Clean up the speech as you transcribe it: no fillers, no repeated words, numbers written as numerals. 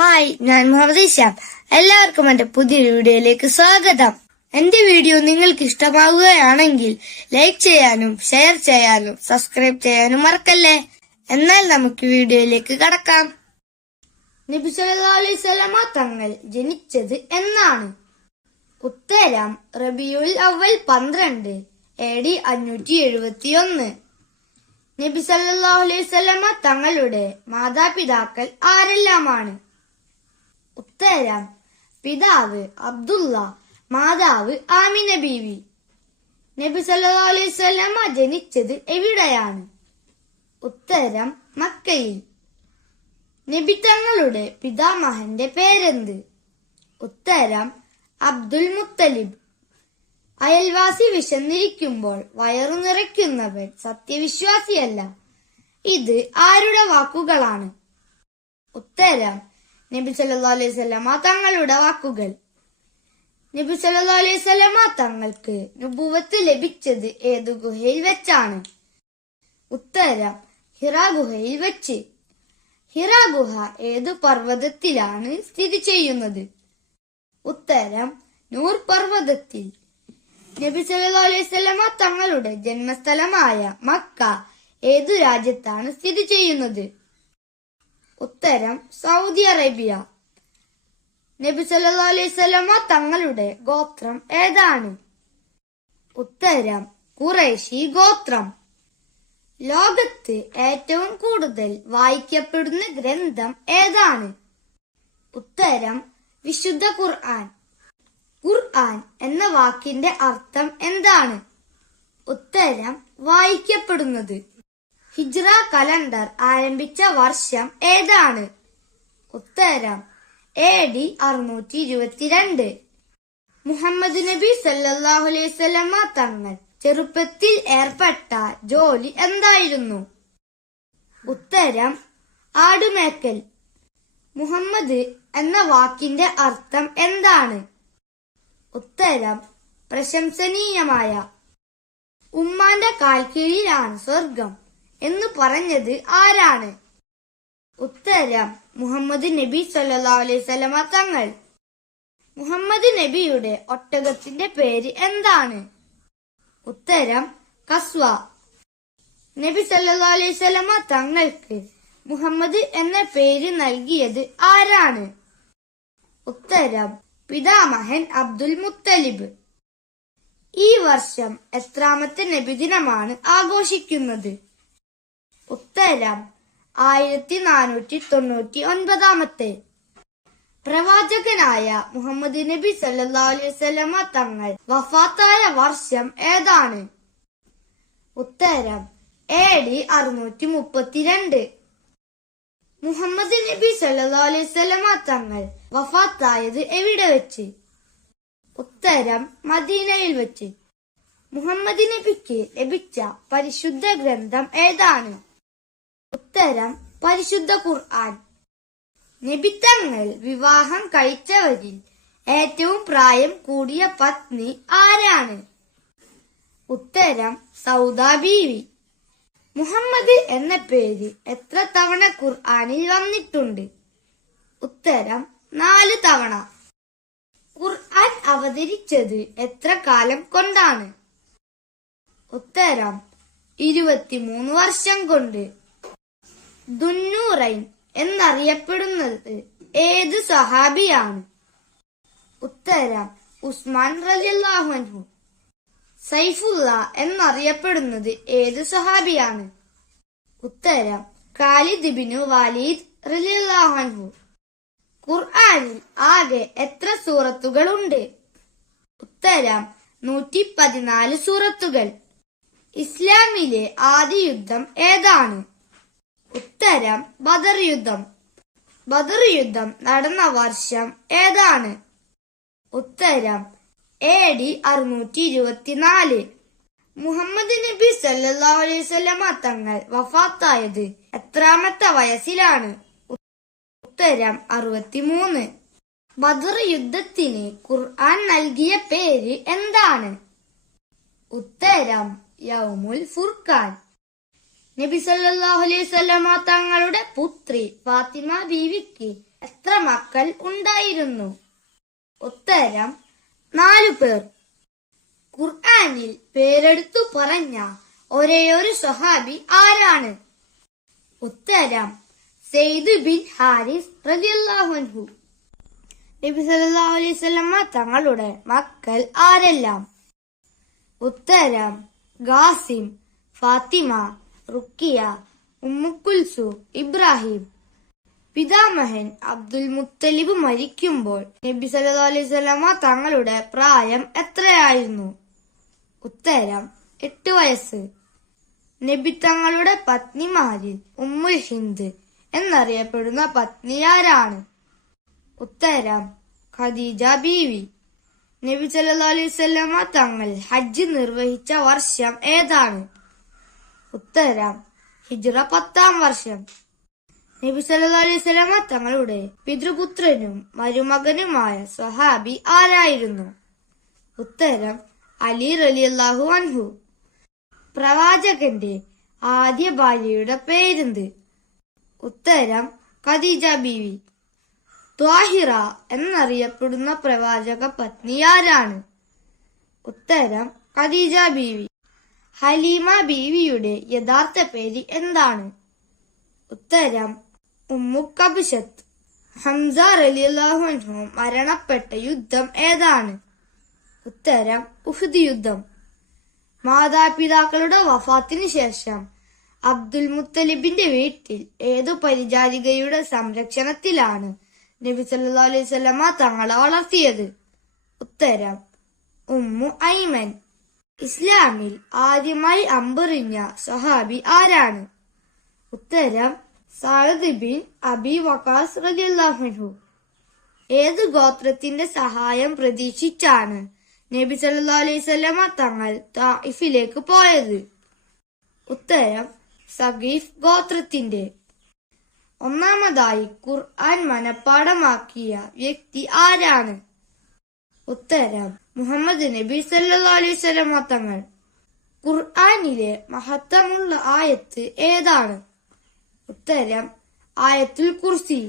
Hi, ഞാൻ മുഹമ്മദ് ഇഷാം. എല്ലാവർക്കും എന്റെ പുതിയൊരു വീഡിയോയിലേക്ക് സ്വാഗതം. എന്റെ വീഡിയോ നിങ്ങൾക്ക് ഇഷ്ടമാവുകയാണെങ്കിൽ ലൈക്ക് ചെയ്യാനും ഷെയർ ചെയ്യാനും സബ്സ്ക്രൈബ് ചെയ്യാനും മറക്കല്ലേ. എന്നാൽ നമുക്ക് വീഡിയോയിലേക്ക് കടക്കാം. നബി സല്ലല്ലാഹു അലൈഹി വസല്ലമ തങ്ങൾ ജനിച്ചത് എന്നാണ്? ഉത്തരം റബീഉൽ അവ്വൽ 12 AD 571. നബി സല്ലല്ലാഹു അലൈഹി വസല്ലമ തങ്ങളുടെ മാതാപിതാക്കൾ ആരെല്ലാമാണ്? ഉത്തരം പിതാവ് അബ്ദുള്ള, മാതാവ് ആമിന ബീവി. നബി സല്ലല്ലാഹു അലൈഹി വസല്ലമ ജനിച്ചത് എവിടെയാണ്? ഉത്തരം മക്കയിൽ. നബി തങ്ങളുടെ പിതാമഹന്റെ പേരെന്ത്? ഉത്തരം അബ്ദുൽ മുത്തലിബ്. അയൽവാസി വിശന്നിരിക്കുമ്പോൾ വയറു നിറയ്ക്കുന്നവൻ സത്യവിശ്വാസിയല്ല. ഇത് ആരുടെ വാക്കുകളാണ്? ഉത്തരം നബി സല്ലല്ലാഹു അലൈഹി വസല്ലമ തങ്ങളുടെ വാക്കുകൾ. നബി സല്ലല്ലാഹു അലൈഹി വസല്ലമ തങ്ങൾക്ക് നുബുവത്ത് ലഭിച്ചത് ഏതു ഗുഹയിൽ വെച്ചാണ്? ഉത്തരം ഹിറാ ഗുഹയിൽ വെച്ച്. ഹിറാ ഗുഹ ഏതു പർവ്വതത്തിലാണ് സ്ഥിതി ചെയ്യുന്നത്? ഉത്തരം നൂർ പർവ്വതത്തിൽ. നബി സല്ലല്ലാഹു അലൈഹി വസല്ലമ തങ്ങളുടെ ജന്മസ്ഥലമായ മക്ക ഏതു രാജ്യത്താണ് സ്ഥിതി ചെയ്യുന്നത്? ഉത്തരം സൗദി അറേബ്യ. നബി സല്ലല്ലാഹു അലൈഹി വസല്ലമ തങ്ങളുടെ ഗോത്രം ഏതാണ്? ഉത്തരം ഖുറൈശി ഗോത്രം. ലോകത്ത് ഏറ്റവും കൂടുതൽ വായിക്കപ്പെടുന്ന ഗ്രന്ഥം ഏതാണ്? ഉത്തരം വിശുദ്ധ ഖുർആൻ. ഖുർആൻ എന്ന വാക്കിന്റെ അർത്ഥം എന്താണ്? ഉത്തരം വായിക്കപ്പെടുന്നത്. ഹിജ്റ കലണ്ടർ ആരംഭിച്ച വർഷം ഏതാണ്? ഉത്തരം AD 622. മുഹമ്മദ് നബി സല്ലല്ലാഹു അലൈഹി വസല്ലമ തങ്ങൾ ചെറുപ്പത്തിൽ ഏർപ്പെട്ട ജോലി എന്തായിരുന്നു? ഉത്തരം ആടുമേക്കൽ. മുഹമ്മദ് എന്ന വാക്കിന്റെ അർത്ഥം എന്താണ്? ഉത്തരം പ്രശംസനീയമായ. ഉമ്മാന്റെ കാൽക്കീഴിലാണ് സ്വർഗം എന്ന് പറഞ്ഞത് ആരാണ്? ഉത്തരം മുഹമ്മദ് നബി സല്ലല്ലാഹു അലൈഹി വസല്ലമ തങ്ങൾ. മുഹമ്മദ് നബിയുടെ ഒട്ടകത്തിന്റെ പേര് എന്താണ്? ഉത്തരം കസ്വ. നബി സല്ലല്ലാഹു അലൈഹി വസല്ലമ തങ്ങൾക്ക് മുഹമ്മദ് എന്ന പേര് നൽകിയത് ആരാണ്? ഉത്തരം പിതാമഹൻ അബ്ദുൽ മുത്തലിബ്. ഈ വർഷം എത്രാമത്തെ നബിദിനമാണ് ആഘോഷിക്കുന്നത്? ഉത്തരം 1499. പ്രവാചകനായ മുഹമ്മദ് നബി സല്ലല്ലാഹു അലൈഹി വസല്ലമ തങ്ങൾ വഫാത്തായ വർഷം ഏതാണ്? ഉത്തരം AD 632. മുഹമ്മദ് നബി സല്ലല്ലാഹു അലൈഹി വസല്ലമ തങ്ങൾ വഫാത്തായത് എവിടെ വെച്ച്? ഉത്തരം മദീനയിൽ വെച്ച്. മുഹമ്മദ് നബിക്ക് ലഭിച്ച പരിശുദ്ധ ഗ്രന്ഥം ഏതാണ്? ഉത്തരം പരിശുദ്ധ ഖുർആൻ. നബി തങ്ങൾ വിവാഹം കഴിച്ചവരിൽ ഏറ്റവും പ്രായം കൂടിയ പത്നി ആരാണ്? ഉത്തരം സൗദ ബീവി. മുഹമ്മദ് എന്ന പേര് എത്ര തവണ ഖുർആനിൽ വന്നിട്ടുണ്ട്? ഉത്തരം 4 തവണ. ഖുർആൻ അവതരിച്ചത് എത്ര കാലം കൊണ്ടാണ്? ഉത്തരം 23 വർഷം കൊണ്ട്. ദുന്നൂറൈൻ എന്നറിയപ്പെടുന്നത് ഏത് സഹാബിയാണ്? ഉത്തരം ഉസ്മാൻ റളിയല്ലാഹു അൻഹു. സൈഫുള്ള എന്നറിയപ്പെടുന്നത് ഏത് സഹാബിയാണ്? ഉത്തരം ഖാലിദ് ഇബ്നു വലീദ് റളിയല്ലാഹു അൻഹു. ഖുർആനിൽ ആകെ എത്ര സൂറത്തുകളുണ്ട്? ഉത്തരം 114 സൂറത്തുകൾ. ഇസ്ലാമിലെ ആദ്യ യുദ്ധം ഏതാണ്? ഉത്തരം ബദർ യുദ്ധം. ബദർ യുദ്ധം നടന്ന വർഷം ഏതാണ്? ഉത്തരം AD 624. മുഹമ്മദ് നബി സല്ലല്ലാഹു അലൈഹി വസല്ലമ തങ്ങൾ വഫാത്തായത് എത്രാമത്തെ വയസ്സിലാണ്? ഉത്തരം 63. ബദർ യുദ്ധത്തിന് ഖുർആൻ നൽകിയ പേര് എന്താണ്? ഉത്തരം യൗമുൽ ഫുർഖാൻ. നബി സല്ലല്ലാഹു അലൈഹി വസല്ലമ തങ്ങളുടെ പുത്രി ഫാത്തിമ ബീവിക്ക് എത്ര മക്കൾ ഉണ്ടായിരുന്നു? ഉത്തരം 4 പേർ. ഖുർആനിൽ പേരെടുത്തു പറഞ്ഞ ഒരേയൊരു സ്വഹാബി ആരാണ്? ഉത്തരം സെയ്ദ് ബിൻ ഹാരിസ് റളിയല്ലാഹു അൻഹു. നബി സല്ലല്ലാഹു അലൈഹി വസല്ലമ തങ്ങളുടെ മക്കൾ ആരെല്ലാം? ഉത്തരം ഖാസിം, ഫാത്തിമ, റുക്കിയ, ഉമ്മുക്കുൽസൂം, ഇബ്രാഹിം. പിതാമഹൻ അബ്ദുൽ മുത്തലിബ് മരിക്കുമ്പോൾ നബി സല്ലല്ലാഹു അലൈഹി വസല്ലമ തങ്ങളുടെ പ്രായം എത്രയായിരുന്നു? ഉത്തരം 8 വയസ്സ്. നബി തങ്ങളുടെ പത്നിമാരിൽ ഉമ്മുൽ ഹിന്ദ് എന്നറിയപ്പെടുന്ന പത്നിയാരാണ്? ഉത്തരം ഖദീജ ബീവി. നബി സല്ലല്ലാഹു അലൈഹി വസല്ലമ തങ്ങൾ ഹജ്ജ് നിർവഹിച്ച വർഷം ഏതാണ്? ഉത്തരം ഹിജ്റ 10-ാം വർഷം. നബി സല്ലല്ലാഹു അലൈഹി വസല്ലമ തങ്ങളുടെ പിതൃപുത്രനും മരുമകനുമായ സ്വഹാബി ആരായിരുന്നു? ഉത്തരം അലി റളിയല്ലാഹു അൻഹു. പ്രവാചകന്റെ ആദ്യ ഭാര്യയുടെ പേരെന്ത്? ഉത്തരം ഖദീജ ബീവി. ത്വാഹിറ എന്നറിയപ്പെടുന്ന പ്രവാചക പത്നിയാരാണ്? ഉത്തരം ഖദീജ ബീവി. ഹലീമ ബീവിയുടെ യഥാർത്ഥ പേര് എന്താണ്? ഉത്തരം ഉമ്മു കബ്ശത്ത്. ഹംസ റളിയല്ലാഹു അൻഹു മരണപ്പെട്ട യുദ്ധം ഏതാണ്? ഉത്തരം ഉഹുദ് യുദ്ധം. മാതാപിതാക്കളുടെ വഫാത്തിന് ശേഷം അബ്ദുൽ മുത്തലിബിന്റെ വീട്ടിൽ ഏതു പരിചാരികയുടെ സംരക്ഷണത്തിലാണ് നബി സല്ലല്ലാഹു അലൈഹി വസല്ലമ തങ്ങളെ വളർത്തിയത്? ഉത്തരം ഉമ്മു ഐമൻ. ഇസ്ലാമിൽ ആദ്യമായി അമ്പെറിഞ്ഞ സ്വഹാബി ആരാണ്? ഉത്തരം സഅദ് ബിൻ അബി വഖാസ് റളിയല്ലാഹു അൻഹു. ഏത് ഗോത്രത്തിന്റെ സഹായം പ്രതീക്ഷിച്ചാണ് നബി സല്ലല്ലാഹു അലൈഹി വസല്ലമ തങ്ങൾ തായിഫിലേക്ക് പോയത്? ഉത്തരം സഖീഫ് ഗോത്രത്തിന്റെ. ഒന്നാമതായി ഖുർആൻ മനഃപ്പാഠമാക്കിയ വ്യക്തി ആരാണ്? ഉത്തരം മുഹമ്മദ് നബി സല്ലല്ലാഹു അലൈഹി വസല്ലമ തങ്ങൾ. ഖുർആനിലെ മഹത്വമുള്ള ആയത്ത് ഏതാണ്? ഉത്തരം ആയത്തുൽ കുർസി.